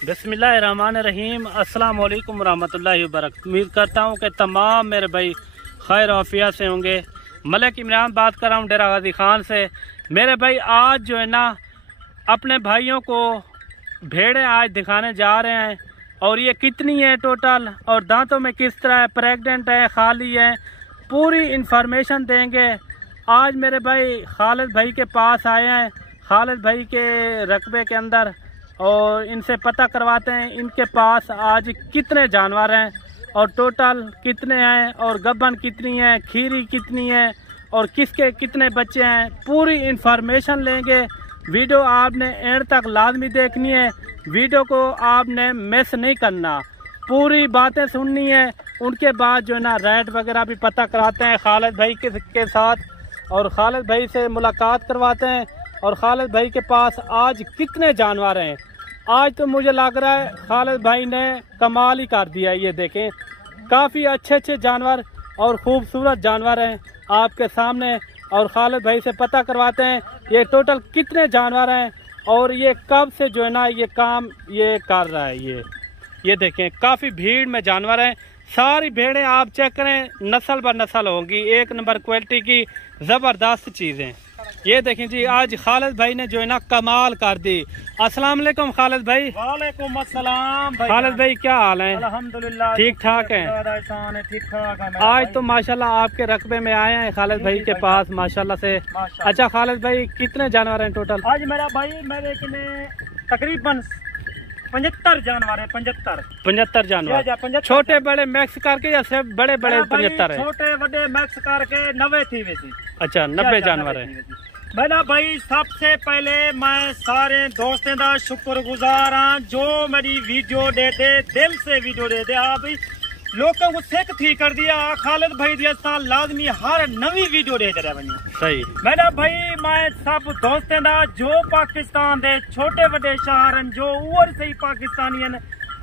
बिस्मिल्लाहिर्रहमानिर्रहीम। अस्सलाम वालेकुम रहमतुल्लाहि व बरकातहू। उम्मीद करता हूँ कि तमाम मेरे भाई खैर आफियत से होंगे। मलिक इमरान बात कर रहा हूँ डेरा गाजी खान से। मेरे भाई आज जो है ना अपने भाइयों को भेड़ें आज दिखाने जा रहे हैं और ये कितनी है टोटल और दांतों में किस तरह है, प्रेग्नेंट है, खाली है, पूरी इंफॉर्मेशन देंगे। आज मेरे भाई खालिद भाई के पास आए हैं, खालिद भाई के रकबे के अंदर, और इनसे पता करवाते हैं इनके पास आज कितने जानवर हैं और टोटल कितने हैं और गब्बन कितनी है, खीरी कितनी है और किसके कितने बच्चे हैं। पूरी इंफॉर्मेशन लेंगे। वीडियो आपने एंड तक लाजमी देखनी है, वीडियो को आपने मिस नहीं करना, पूरी बातें सुननी है। उनके बाद जो है ना रेट वगैरह भी पता कराते हैं खालिद भाई के साथ और खालिद भाई से मुलाकात करवाते हैं और खालिद भाई के पास आज कितने जानवर हैं। आज तो मुझे लग रहा है खालिद भाई ने कमाल ही कर दिया। ये देखें काफ़ी अच्छे अच्छे जानवर और खूबसूरत जानवर हैं आपके सामने और खालिद भाई से पता करवाते हैं ये टोटल कितने जानवर हैं और ये कब से जो है ना ये काम ये कर रहा है। ये देखें काफ़ी भीड़ में जानवर हैं। सारी भेड़ें आप चेक करें नस्ल ब नस्ल होंगी, एक नंबर क्वालिटी की ज़बरदस्त चीज़ें। ये देखें जी आज खालिद भाई ने जो है ना कमाल कर दी। अस्सलाम वालेकुम खालिद भाई। वालेकुम अस्सलाम भाई। खालिद भाई क्या हाल है? अल्हम्दुलिल्लाह ठीक ठाक है। ठीक ठाक है। आज तो माशाल्लाह आपके रकबे में आए हैं खालिद भाई के पास माशाल्लाह से। अच्छा खालिद भाई कितने जानवर हैं टोटल? आज मेरा भाई मेरे किने तकरीबन 75 जानवर है। 75 जानवर, छोटे बड़े मैक्स करके या सिर्फ बड़े बड़े 75 है? छोटे बड़े मैक्स करके 90 थी वैसे। अच्छा 90 जानवर है। मेरा भाई सबसे पहले मैं सारे दोस्तों का शुक्रगुजार हाँ जो मेरी वीडियो देते, दिल से वीडियो देते। आप लोगों को सिख थी कर दिया खालिद भाई दिया लाजमी हर नवी वीडियो देते रहे बनी। सही मेरा भाई मैं सब दोस्तों का जो पाकिस्तान दे छोटे बड़े शहर जो और सही पाकिस्तानी हैं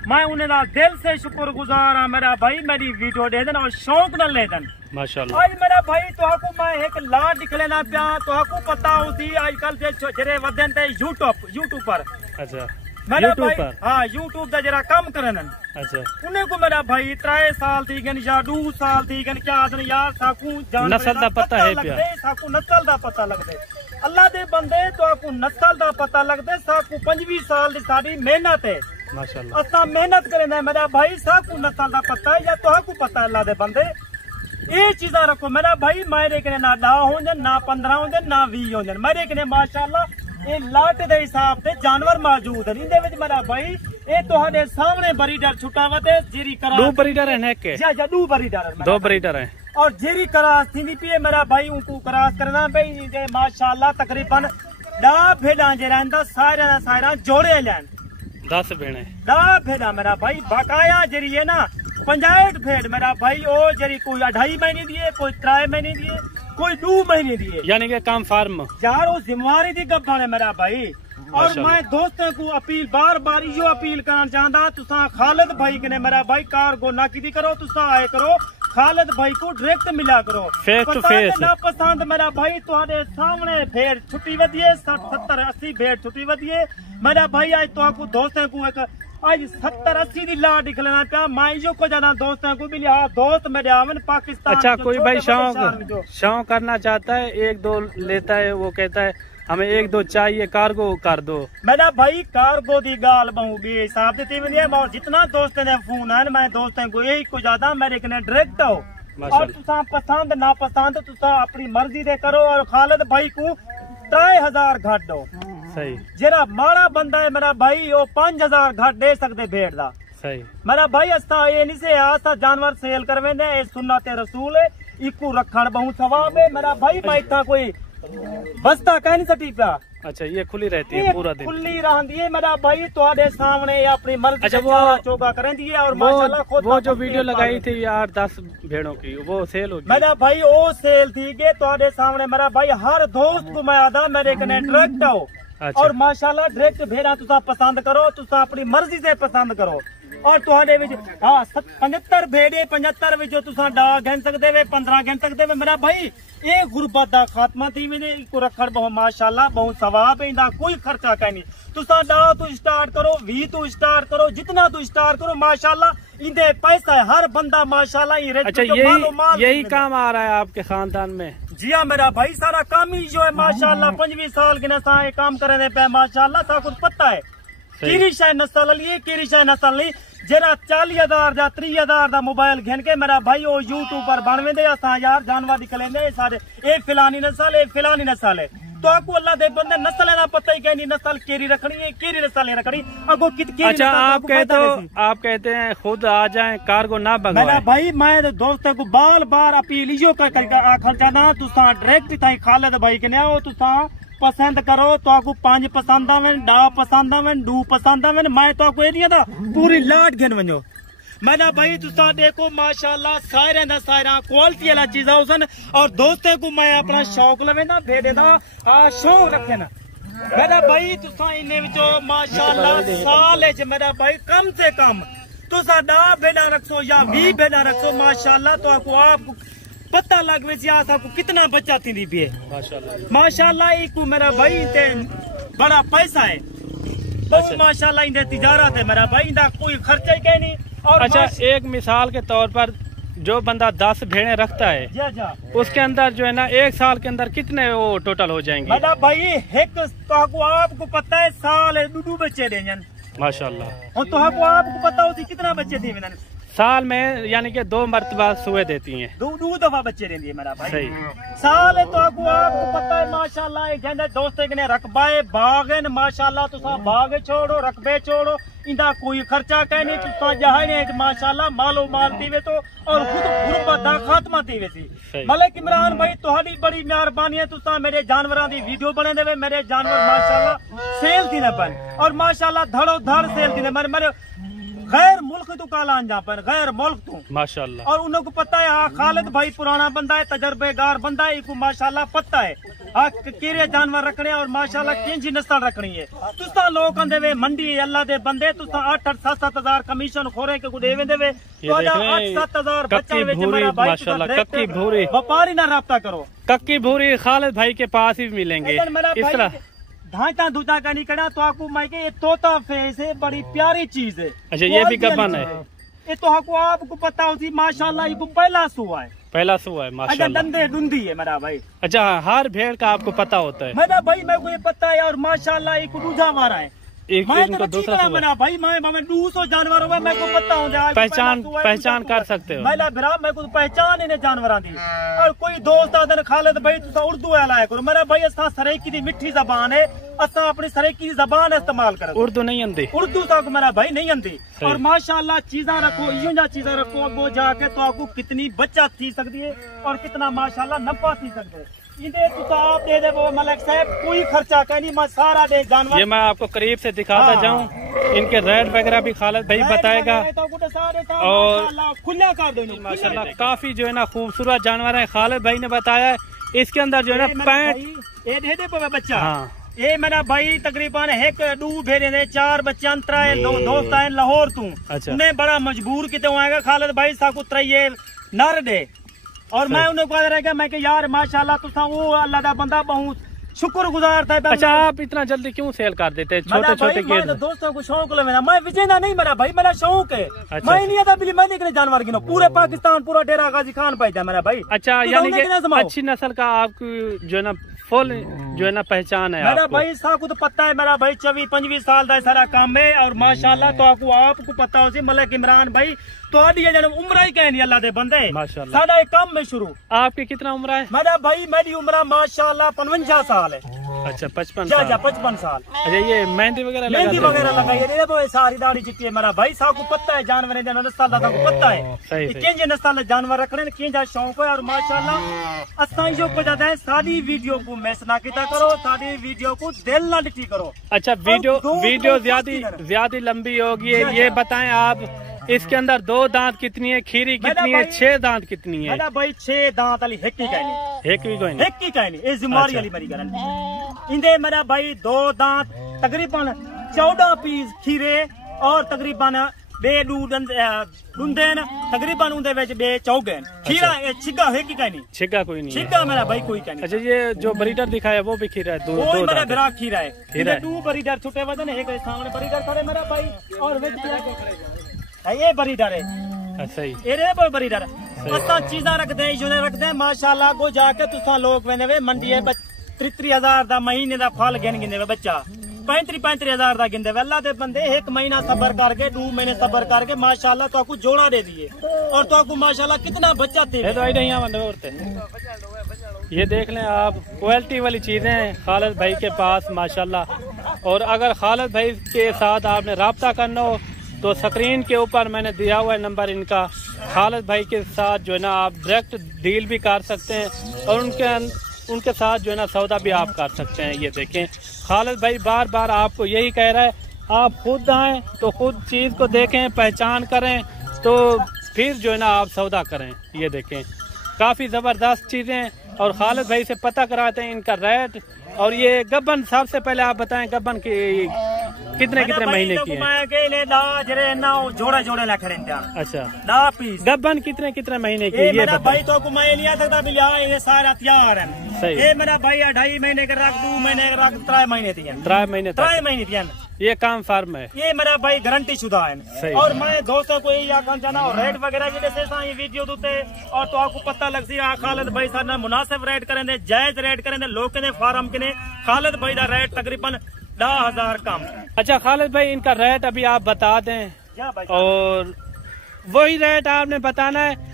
मैं उन्हें दिल से शुक्रगुजार हाँ। मेरा भाई मेरी वीडियो दे देना और शौक न ले देन माशाल्लाह। आज मेरा भाई तो मैं एक ला दिखलेना पिया तो पता होती आजकल जरे वदन ते यूट्यूब पर। अच्छा मेरा भाई हाँ यूट्यूब का जरा काम करन। अच्छा उन्हें को मेरा भाई 3 साल थी गन या 2 साल थी गन क्या आदन यार साकू नस्ल दा पता है पिया, साकू नस्ल दा पता लगदे। अल्लाह दे बंदे तो आपको नस्ल दा पता लगदे। साकू 25 साल दी साडी मेहनत है माशाल्लाह। असा मेहनत करे मेरा भाई साकू नस्ल दा पता है या तो आपको पता है। अल्लाह दे बंदे ये चीजा रखो मेरा भाई मेरे कने ना 10 हो ना 15 हो ना 20 हो मेरे कने माशाल्लाह ये लाट दे हिसाब से जानवर मौजूद है। इनदे विच मेरा भाई ये तुहाडे सामने ब्रीडर छुटावत है जेरी करा 2 ब्रीडर है के या 2 ब्रीडर 2 ब्रीडर है और जेरी करास थी पी मेरा भाई उनको करास करना भाई जे माशाल्लाह तकरीबन 10 भेड़ा जे रहंदा सारा जोड़े लैन 10 भेड़े 10 भेड़ा मेरा भाई बकाया जेरी है ना 65 भेड़ मेरा भाई ओ जरी कोई 2.5 महीने दिए, कोई 3 महीने दिए, कोई 2 महीने दिए, यानी कि काम फार्म यार वो जिम्मेवारी दी गब्बन है मेरा भाई। और मैं दोस्तों को अपील बार बार यो अपील करना चाहता तुसा खालिद भाई के ने मेरा भाई कार्गो ना की करो, तुसा आए करो खालिद भाई को डायरेक्ट मिला करो फेस टू फेस। ना पसंद मेरा भाई तुहाडे सामने भेड़ छुट्टी वधिए 60 70 80 भेड़ छुट्टी वधिए मेरा भाई। आज तो आपको दोस्तों को एक आज 70 80 दी ला निकलना पिया मैं जो को जाना दोस्तों को भी लिया दोस्त मेरे आवन पाकिस्तान। अच्छा कोई भाई शौक करना चाहता है 1-2 लेता है वो कहता है हमें 1-2 चाहिए कार्गो कर दो मेरा भाई कार्गो दी गाल बहु भी हिसाब देती बनी है। और जितना दोस्तों ने फोन है मैं दोस्तों को यही को ज्यादा मेरे कने डायरेक्ट हो और तुसा पसंद ना पसंद तुसा अपनी मर्जी दे करो और खालिद भाई को 3000 घट दो। सही जरा माड़ा बंदा है मेरा भाई वो 5000 घट दे सकते भेड़ दा। सही मेरा मेरा भाई अस्ता ये नहीं से आस्ता जानवर सेल करवे ने सुन्नत रसूल है इको रखण बहुत सवाब है मेरा भाई। मैं इतना कोई बस्ता कह नहीं सटी पिया। अच्छा ये खुली रहती है पूरा दिन खुली रहती है मेरा भाई तुहाडे सामने अपनी मर्जी। अच्छा वो चोगा करेंदी है और माशाल्लाह खुद वो जो वीडियो लगाई थी यार 10 भेड़ों की वो सेल हो गई मेरा भाई वो सेल थी के तुहाडे सामने मेरा भाई हर दोस्त को मैं आदा मेरे कने डायरेक्ट हो। अच्छा। और माशाल्लाह डायरेक्ट भेड़ा तुसा पसंद करो तुसा अपनी मर्जी से पसंद करो और तुहाडे विच हां 75 भेड़े 75 विचों तुसां डा गिन सकदे वे 15 गिन सकदे वे मेरा भाई ये गुरबत दा खात्मा थी वेने इको रखण बहुत माशाल्लाह बहुत सवाब है इंदा कोई खर्चा काई नहीं तुसां डा तो स्टार्ट करो 20 तो स्टार्ट करो जितना तो स्टार्ट करो माशाल्लाह इंदे पैसा है हर बंदा माशाल्लाह ये अच्छा यही काम आ रहा है आपके खानदान में? जी हाँ मेरा भाई सारा काम ही जो है माशाल्लाह 25 साल के नसा काम करे पे माशाल्लाह सा कुछ पता है केरी शाय नस्ल लिए केरी शाय नस्ल ली जरा 40,000 या 30,000 का मोबाइल घिन के मेरा भाई वो यूट्यूब पर बनवे दे यार जानवर निकलेंगे सारे ये फिलानी नस्ल है फिलानी नस्ल है तो आपको अल्लाह दे बंदे नस्ल का पता ही नहीं नस्ल केरी रखनी है केरी नस्ल रखनी अगो अच्छा आप कहते हैं खुद आ जाएं कार्गो ना भगवाएं। मेरा भाई मैं दोस्तों को बार बार अपील इो कर आखर चाहना तुसा डायरेक्ट ताई खालिद भाई के आओ तुसा पसंद करो तो आपको 5 पसंद आवन डा पसंद आवन डू पसंद आवन मैं तो आपको एरिया दा पूरी लाट गिन वनो मैंने भाई तुसा देखो माशाल्लाह सारे दा सारा क्वालिटी वाला चीज आउसन और दोस्तों को मैं अपना शौक लवे ना भेड़े दा शौक रखे ना मेरा भाई तुसा इन्ने विचो माशाल्लाह साल च मेरा भाई कम से कम तुसा 10 भेड़ा रखो या 20 भेड़ा रखो माशाल्लाह तो आपको पता लग वैसे आपको कितना बच्चा थी भी है माशाल्लाह एक मेरा भाई बड़ा पैसा है बहुत माशाल्लाह इंदे तिजारत है मेरा भाई इंदा कोई खर्चा ही कहीं नहीं। और अच्छा एक मिसाल के तौर पर जो बंदा 10 भेड़े रखता है उसके अंदर जो है ना 1 साल के अंदर कितने वो टोटल हो जाएंगे? मेरा भाई एक तो आपको पता है साल 2 बच्चे देंगे माशाल्लाह और तो आपको पता होती कितना बच्चे थे साल में यानी कि 2 मरतबा सुबह देती हैं 2 दफा बच्चे देती है मेरा भाई सही साल है तो आपको पता है माशाल्लाह कहते दोस्त ने रकबे बाग है माशाल्लाह तुसा बाग छोड़ो रकबे छोड़ो इंदा कोई खर्चा कह नहीं तुसा जहाज माशाल्लाह मालो माल दीवे तो और खुद गुरबत दा खात्मा दीवे सी मलिक इमरान भाई तुहाडी बड़ी मेहरबानी है तुसा मेरे जानवरां दी वीडियो बने देवे मेरे जानवर माशाल्लाह सेल थी न पन और माशाल्लाह धड़ो धड़ सेल थी मेरे गैर मुल्क तो काला अंजाम पर गैर मुल्क तो माशाल्लाह और उनको पता है हाँ खालिद भाई पुराना बंदा है तजर्बेगार बंदा है इनको माशाल्लाह पता है हाँ केरे जानवर रखने और माशाल्लाह किंजी नस्ल रखनी है तुसा लोग आंदे वे मंडी अल्लाह दे बंदे तुसा 8-7 हजार कमीशन खोरे के देवे देवे तो 8-7 हजार बच्चा बेच मेरा भाई माशाल्लाह कक्की भूरी व्यापारी ना राब्ता करो कक्की भूरी खालिद भाई के पास ही मिलेंगे इस तरह ढांचा दूजा का नहीं करना तो आपको मैं ये तोता फेस है बड़ी प्यारी चीज है। अच्छा ये भी गबन है ये तो आपको पता होती माशाल्लाह ये पहला सुआ है माशाल्लाह डंडे डुंडी है मेरा भाई। अच्छा हर भेड़ का आपको पता होता है? मेरा भाई मेरे को ये पता है और माशाल्लाह एक दूजा मारा है मैं दूसरा मेरा भाई मैं 200 जानवर हुआ मेरे को पता हो पहचान कर सकते हो मेरा भरा मेरे को पहचान इन्हें जानवरों की और कोई दोस्त आदर खालिद भाई तुसा उर्दू लाया करो मेरा भाई असा सरेकी दी मिठी जबान है असा अपनी सरेकी जबान इस्तेमाल करो उर्दू नहीं आंदी उर्दू तक मेरा भाई नहीं आंदी और माशाल्लाह चीजा रखो इो चीजा रखो अगो जाके तो आपको कितनी बचत थी सकती है और कितना माशाल्लाह नफा थी सकते है आप दे दे वो मलिक साहब कोई खर्चा नहीं मैं सारा दे जानवर ये मैं आपको करीब से दिखाता जाऊं इनके रेट वगैरह भी खालिद भाई बताएगा और खुला कर दो माशाल्लाह काफी जो है ना खूबसूरत जानवर है खालिद भाई ने बताया इसके अंदर जो है ना बच्चा ये मेरा भाई तकरीबन 1-2 भेड़े ने 4 बच्चे अंतरा है दोस्त आए लाहौर तू उन्हें बड़ा मजबूर किते आएगा खालिद भाई साकू त्रये नर दे और मैं उन्हें कह रहा मैं कि यार माशाल्लाह तुसा वो अल्लाह दा बंदा बहुत शुक्रगुजार था। अच्छा आप इतना जल्दी क्यों सेल कर देते छोटे दोस्तों को शौक लेना मैं विजेंदा नहीं मेरा भाई मेरा शौक है। अच्छा। मैं नहीं आता बिल्ली मैं देखने जानवर गिनो पूरे पाकिस्तान पूरा डेरा गाजी खान पाई मेरा भाई। अच्छा यानी कि अच्छी नस्ल का आपकी जो है ना फुल जो है ना पहचान है मेरा भाई साकू तो पता है मेरा भाई 24-25 साल का सारा काम है और माशाल्लाह तो आपको पता हो मलिक इमरान भाई तो उम्र ही कहनी अल्लाह दे बंदे माशाल्लाह साडा काम में शुरू। आपकी कितना उम्र है? मेरा भाई मेरी उम्र माशाल्लाह 55 साल है। अच्छा 55 साल। अच्छा ये मेहंदी वगैरह लगाई है तो सारी दाढ़ी चिट्टी है मेरा भाई साकू पता है जानवर नस्ल का पता है किंज नस्ल जानवर रखने किंजा शौक है और माशाल्लाह असा जो पता है सारी वीडियो को मिस ना किया करो सारी वीडियो को दिल ना लिखी करो। अच्छा वीडियो ज्यादा लंबी होगी ये बताएं आप इसके अंदर 2 दांत कितनी है खीरी कितनी है 6 दांत कितनी है? मेरा भाई 6 दांत वाली एक ही कहनी ये जिम्मेवारी वाली मेरी गारंटी इंदे मेरा भाई 2 दांत तकरीबन 14 पीस खीरे और तकरीबन बे डूंदे न तकरीबन उनदे विच बे चौगे खीरा ये छिगा है कि काई नहीं छिगा कोई नहीं छिगा मेरा भाई कोई का नहीं। अच्छा ये जो ब्रीडर दिखाया वो भी खीरा है दो वो मेरा दांत। बिरा खीरा है खीरा है। 2 ब्रीडर छुटे वजन एक सामने ब्रीडर खड़े मेरा भाई और विच ये ब्रीडर है सही ये रे ब्रीडर असा चीजा रखदे इशने रखदे माशाल्लाह को जाके तुसा लोग वेंदे वे मंडी है 33,000 दा महीने दा फल गिन गिंदे वे बच्चा 35,000 दा गिंदे वे। अल्लाह दे बंदे 1 महीना सब्र करके 2 महीने सब्र करके माशाल्लाह तो आपको जोड़ा दे दिए और तो आपको माशाल्लाह कितना बच्चा थे। ये तो आई नहीं होते। ये देख लें आप क्वालिटी वाली चीजें खालिद भाई के पास माशाल्लाह। और अगर खालिद भाई के साथ आपने रब्ता करना हो तो स्क्रीन के ऊपर मैंने दिया हुआ है नंबर इनका। खालिद भाई के साथ जो है ना आप डायरेक्ट डील भी कर सकते हैं और उनके साथ जो है ना सौदा भी आप कर सकते हैं। ये देखें खालिद भाई बार बार आपको यही कह रहा है आप खुद आएँ तो खुद चीज़ को देखें पहचान करें तो फिर जो है ना आप सौदा करें। ये देखें काफ़ी ज़बरदस्त चीज़ें और खालिद भाई से पता कराते हैं इनका रेट। और ये गब्बन सबसे पहले आप बताएं गब्बन की कितने महीने की है? जोड़े जोड़े लख रहे। अच्छा दा पीस गब्बन कितने महीने की? ये मेरा भाई तो को मैं नहीं आ सकता बिलिया ये सारा तैयार है। सही। ये मेरा भाई 2.5 महीने का रख 2 महीने का रख 3 महीने थी 3 महीने थी ये काम फार्म है। ये मेरा भाई गारंटी शुदा है। और मैं दोस्तों को यही आखना चाहना हूं रेट वगैरह जैसे ये वीडियो दूते और तो आपको पता लग सी खालिद भाई सारा मुनासिब रेट करें जायज रेट करें लोग कहते फार्म किने खालिद भाई का रेट तकरीबन 10,000 कम। अच्छा खालिद भाई इनका रेट अभी आप बता दें और वही रेट आपने बताना है।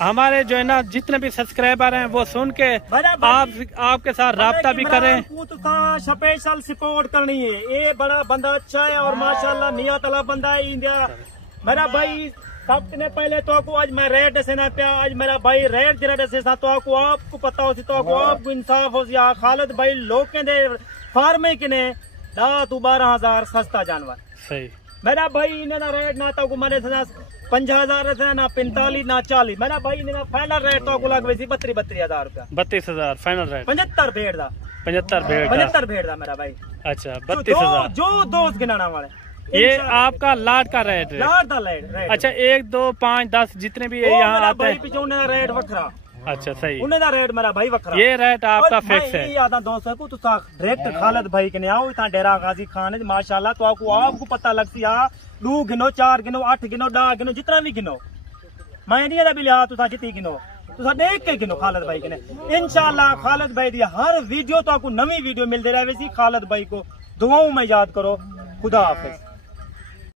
हमारे जो है ना जितने भी सब्सक्राइबर हैं वो सुन के आपके साथ राब्ता भी करें। स्पेशल सपोर्ट करनी है। ये बड़ा बंदा अच्छा है और माशाल्लाह नियत वाला बंदा है इंडिया मेरा भाई। सबने पहले तो आपको आज मैं रेट दसेना पिया आज मेरा भाई रेट जरा दसेसा तो आपको पता हो तो आपको इंसाफ हो खालिद भाई लोग कहते फार्मे किने 12,000 सस्ता जानवर। सही मेरा भाई इन्होंने रेट ना तो मैंने 50,000 ना 45 ना 40 मेरा भाई इन्होंने फाइनल रेट तो लग गई 32,000 रुपया 32,000 फाइनल रेट 75 भेड़ दा 75 भेड़ दा मेरा भाई। अच्छा 32,000 जो दोस्त गिनाना वाले ये आपका लाट का रेट है। लाट दा रेट अच्छा 1 2 5 10 जितने भी यहाँ आते हैं पिछोने रेट वखरा। अच्छा सही उन्हें दा रेट मेरा भाई वखरा। ये रेट आपका फिक्स है। याद दोस्तों को तुसा डायरेक्ट खालिद भाई के आओ इतना डेरा गाजी खान माशाल्लाह तो आपको पता लगती 2 गिनो 4 गिनो 8 गिनो 10 गिनो जितना भी गिनो मैं नहीं भी लिया तुसा जितनी गिनो तुसा देख के गिनो खालिद भाई के इंशाल्लाह खालिद भाई दी हर वीडियो तो आपको नवी वीडियो मिलती रहे खालिद भाई को दुआओं में याद करो। खुदा हाफिज।